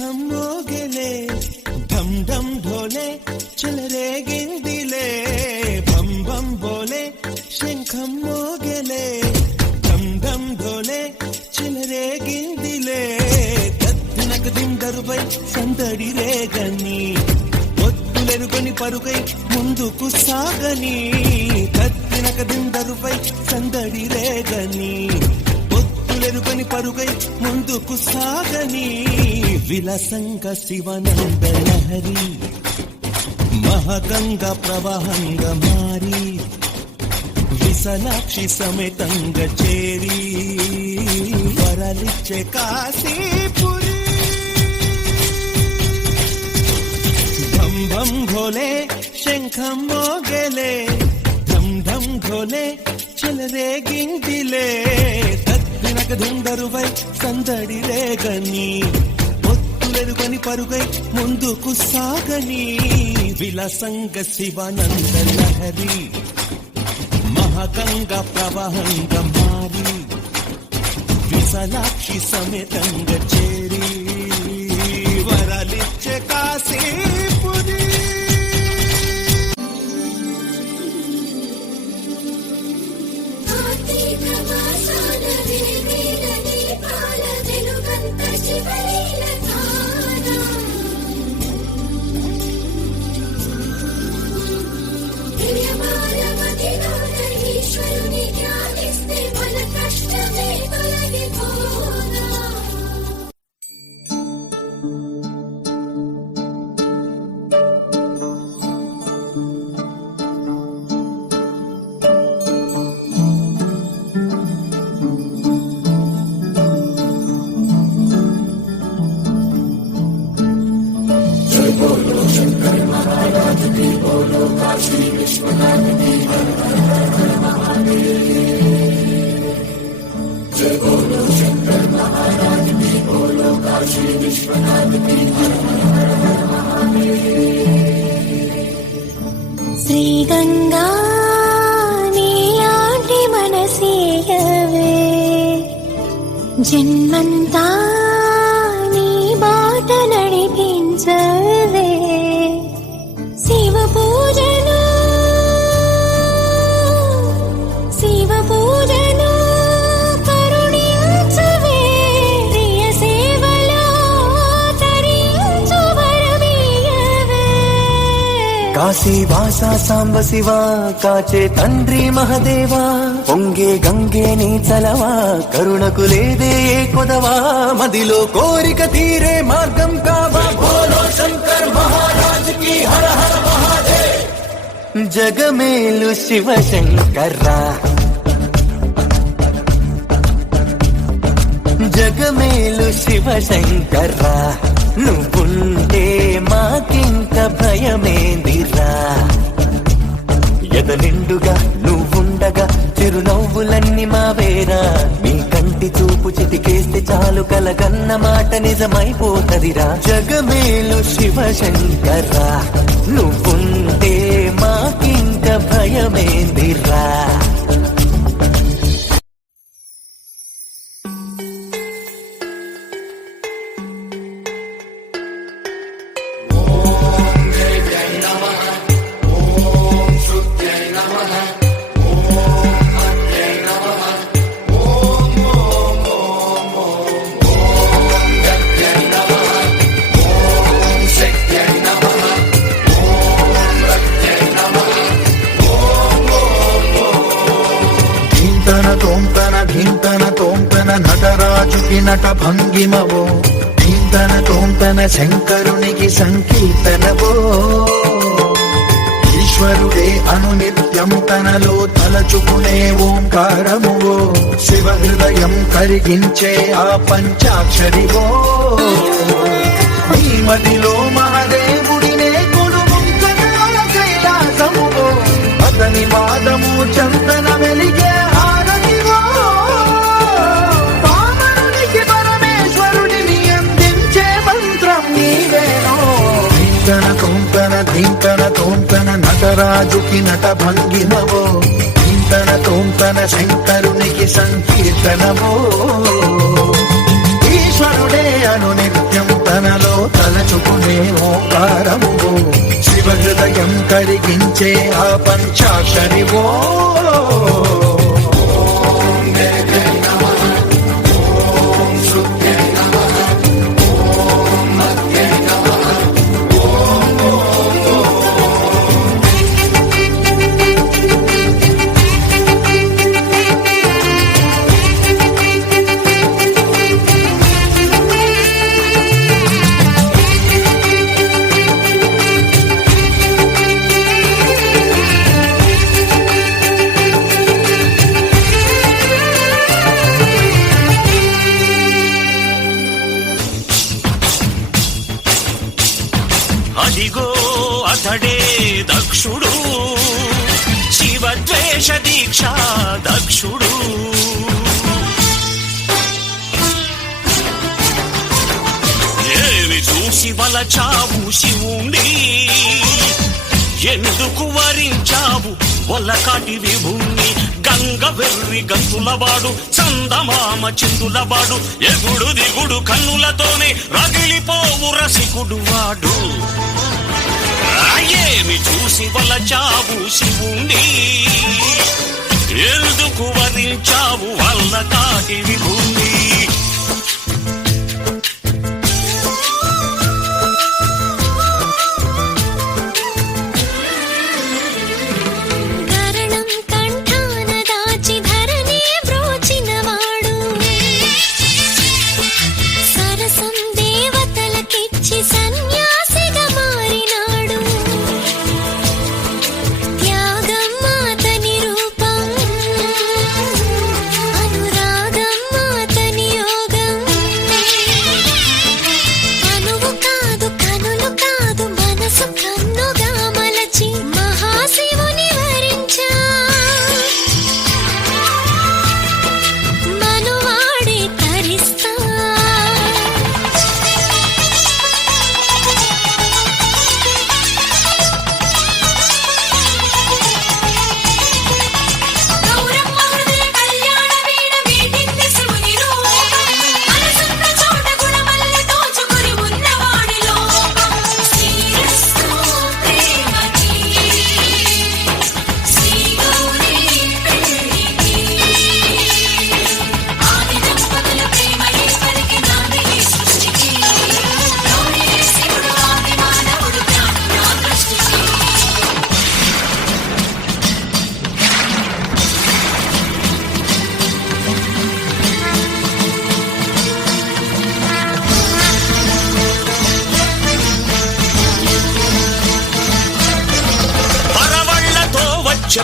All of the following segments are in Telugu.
శంఖం మోగెలే ఢం ఢం ఢోలే చెలరేగిందిలే భం భం బోలే శంఖం మోగెలే ఢం ఢం ఢోలే చెలరేగిందిలే తత్తినక దిండరుపై సందడి రేగని ఒత్తులెరుగని పరుగై ముందుకు సాగని తత్తినక దిండరుపై సందడి రేగని ఒత్తులెరుగని పరుగై ముందుకు సాగని విలసంగ శివనంద లహరి మహగంగ ప్రవాహంగా మారి విశాలాక్షి సమేతంగా చేరి వరలిచ్చే కాశీపురి ఢం ఢం ఘోలే శంఖం మోగెలే ఢం ఢం ఘోలే చెలరేగిందిలే తత్తినక దుండరువై సందడి రేగని ఒత్తులెరుగని పరుగై ముందుకు సాగని విలసంగ శివానంద లహరి మహగంగ ప్రవాహంగా మారి విశాలాక్షి సమేతంగా చేరి వరలిచ్చే కాశీపురి శ్రీగంగా నీలాంటి మనసీయవే జన్మంతా నీ బాట నడిపించవే శివ పూజను కరుణించవే ప్రియ సేవలో తరించు వరమీయవే కాశీవాస సాంబ శివ కాచే తండ్రి మహదేవా పొంగే గంగే నీ చలవా కరుణకు లేదే కొదవా మదిలో కోరిక తీరే మార్గం కావా బోలో శంకర్ మహారాజ్ की हर हर महादेव జగమేలు శివ శంకర్రా జగమేలు శివ శంకర్రా నువ్వుంటే మాకింక భయమేందిరా ఎద నిండుగా నువ్వుండగా చిరునవ్వులన్నీ మావేరా నీ కంటి చూపు చిటికేస్తే చాలు కలగన్న మాట నిజమైపోతదిరా జగమేలు శివ శంకర్రా నువ్వుంటే మాకింక భయమేందిరా నటరాజుకి నట భంగిమవో చింతన తోంతన శంకరునికి సంకీర్తనవో ఈశ్వరుడే అనునిత్యం తనలో తలచుకునే ఓంకారమువో శివ హృదయం కరిగించే ఆ పంచాక్షరివో ఈ మదిలో మహాదేవుడినే కొలుముంచగా కైలాసమువో అతని పాదము చందన వెలిగే ధీంతన తోంతన నటరాజుకి నట భంగిమవో ధీంతన తోంతన శంకరునికి సంకీర్తనవో ఈశ్వరుడే అను నిత్యం తనలో తలచుకునే ఓంకారము శివ హృదయం కరిగించే ఆ పంచాక్షరివో. అదిగో అతడే దక్షుడు, శివద్వేష దీక్ష దక్షుడు. ఏమి చూసి వలచావు శివుండి, ఎందుకు వరించావు వల్లకాటి విభుణ్ణి. గంగ వెర్రి గంతులవాడు, చందమామ చిందులవాడు, ఎగుడు దిగుడు కన్నులతోనే రగిలిపోవు రసికుడు వాడు. ఏమి చూసి వలచావు శివుండి, ఎందుకు వరించావు వల్లకాటి విభుణ్ణి.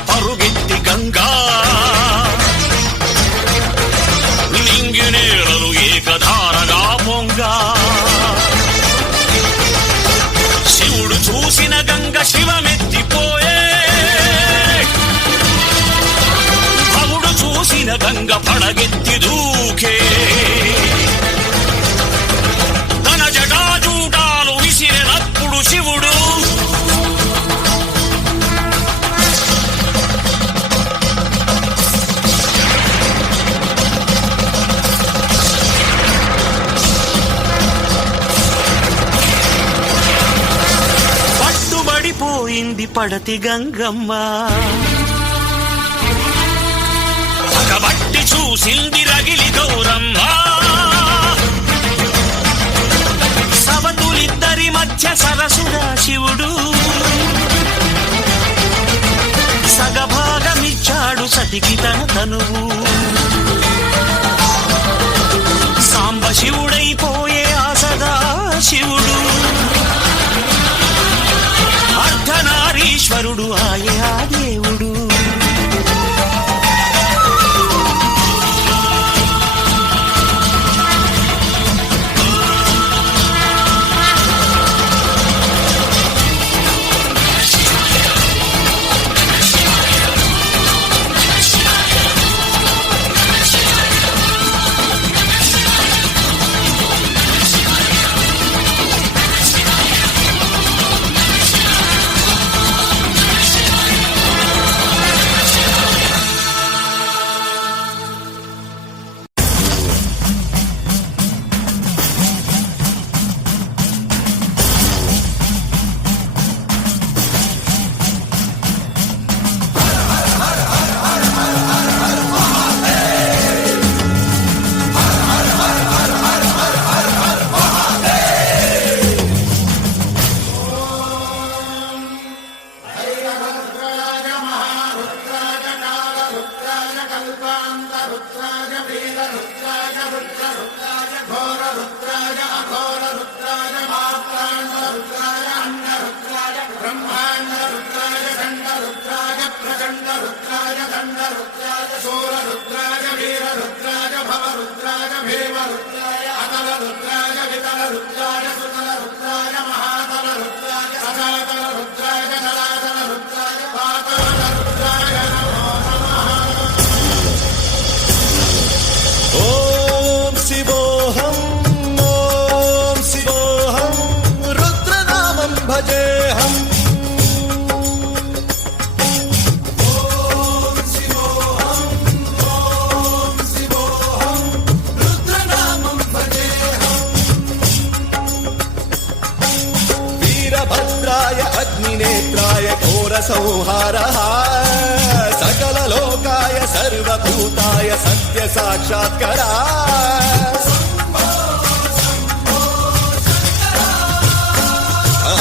పరుగెత్తి గంగా నింగి నేలలు ఏకధారగా పొంగా. శివుడు చూసిన గంగ శివమెత్తిపోయే, భవుడు చూసిన గంగ పడగెత్తి దూకే. తన జటాజూటాలు విసిరినప్పుడు శివుడు పోయింది పడతి గంగమ్మ. పగబట్టి చూసింది రగిలి గౌరమ్మ. సవతులిద్దరి మధ్య సరసుగా శివుడు సగభాగమిచ్చాడు సతికి తన తనువు. సాంబ శివుడైపోయే ఆ సదా శివుడు అర్ధనారీశ్వరుడు ఆయే ఆ దేవుడు. ఓం శివోహం ఓం శివోహం రుద్రనామం భజేహం ఓం శివోహం ఓం శివోహం రుద్రనామం భజేహం వీరభద్రాయ అగ్నినేత్రాయ ఘోర సంహారః सकललोकाय सर्वभूताय सत्य साक्षात्करा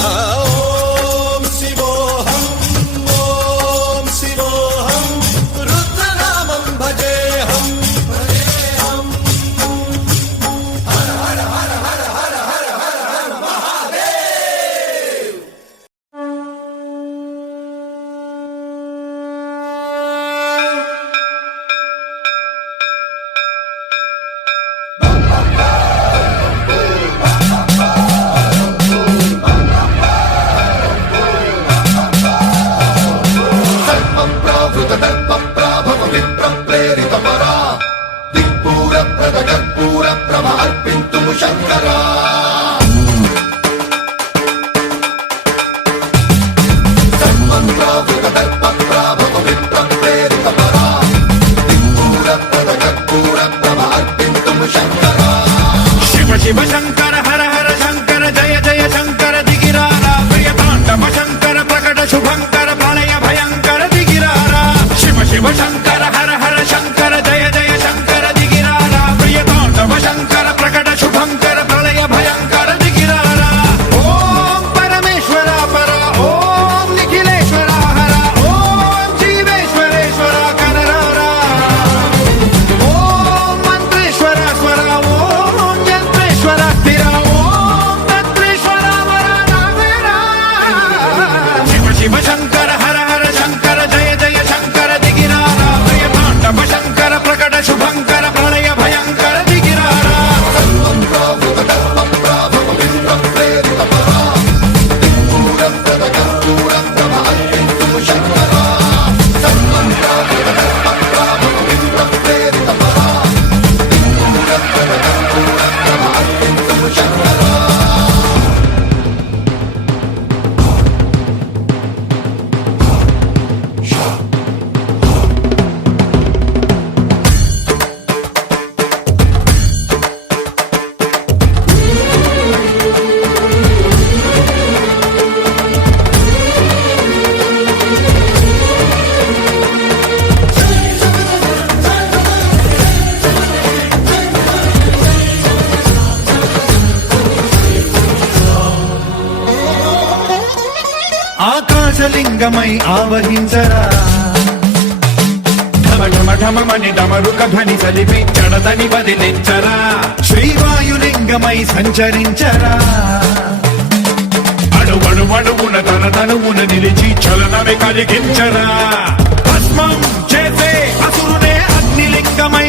ओम शिवोहम ओम शिवोहम रुद्रनामं भजेहम हर हर हर हर हर हर हर हर महादेव శివ శివ శంకర హర హర శంకర జయ జయ శంకర దిగిరారా ప్రియతాండవ శంకర ప్రకట శుభంకర ప్రళయ భయంకర దిగిరారా శివ శివ శంకర హర హర శంకర జయ జయ శంకర దిగిరారా ప్రియతాండవ శంకర ప్రకట శుభంకర ప్రళయ భయంకర దిగిరారా ఓం పరమేశ్వర పర ఓం నిఖిలేశ్వర హర ఓం జీవేశ్వరేశ్వర కనరారా ఓం మంత్రేశ్వర స్వర ఓం యంత్రేశ్వర స్థిర ఓం తంత్రేశ్వర వర నావేరా శివ శివ శంకర హర హర శంకర జయ జయ శంకర దిగిరారా ప్రియతాండవ శంకర ప్రకట శుభంకర ప్రళయ భయంకర దిగిరారా ఆకాశలింగమై ఆవహించరా ఢమ ఢమ ఢమమని డమరుక ధ్వని సలిపి చడదని వదిలించరా శ్రీవాయులింగమై సంచరించరా అణువణువున తన తనువున నిలిచి చలనమే కలిగించరా భస్మం చేసే అసురునే అగ్నిలింగమై